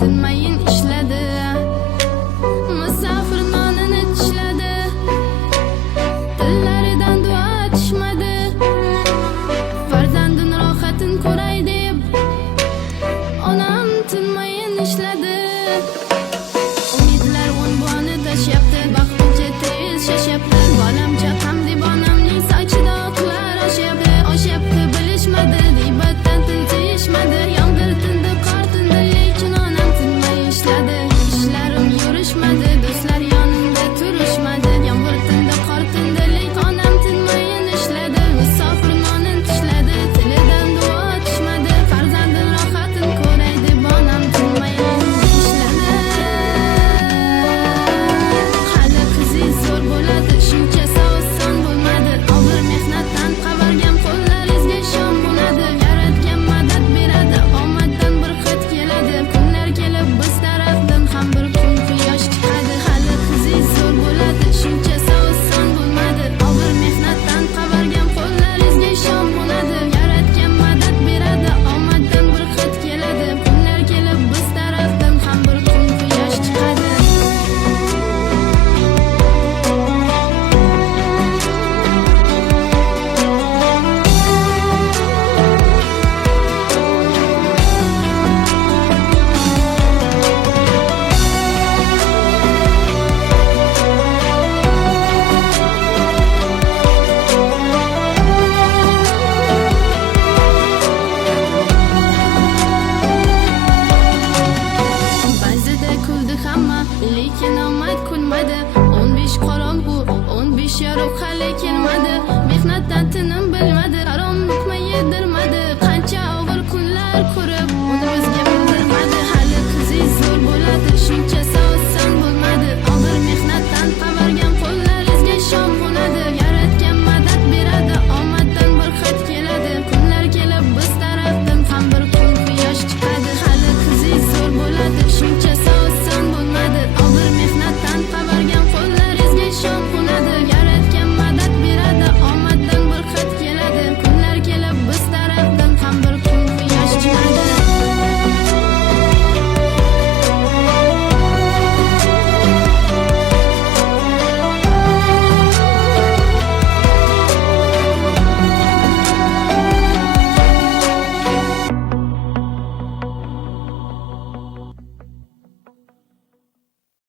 tinmayin ishladi. Musofir nonini tishladi, dillaridan duo tishmadi. Farzandin rohatin ko'ray deb onam tinmayin ishladi. Umidlar g'unboni tashyapti, baxtgacha tez shashyapti. Bolam chaqam deb onamning sochida oqlar oshyapti. Bilishmadi, g'iybatdan tinchishmadi. Yomg'ir tindi, qor tindi, lekin onam tinmay ishladi. Ishlarim yurishmadi, do'stlar yonimda turishmadi. Yomg'ir tindi, qor tindi, lekin onam tinmayin ishladi. Musofir nonin tishladi, tilidan duo tishmadi. Farzandin rohatin ko'ray deb onam tinmayin ishladi. Hali qizingiz zo'r bo'ladi, shuncha oson bo'lmadi. Og'ir mehnatdan qavargan qo'llaringizga ishon bo'ladi. Yaratgan madad beradi, omaddan bir xat keladi. Kunlar kelib biz tarafdan ham bir kun quyosh chiqadi. Hali qizingiz zo'r bo'ladi, shuncha oson bo'lmadi. Og'ir mehnatdan qavargan qo'llaringizga ishon bo'ladi. Yaratgan madad beradi, omaddan bir xat keladi. Kunlar kelib biz tarafdan ham bir kun quyosh chiqadi. Ba'zida kuldi hamma, lekin omad kulmadi. 15 qorong'u, 15 yorug' hali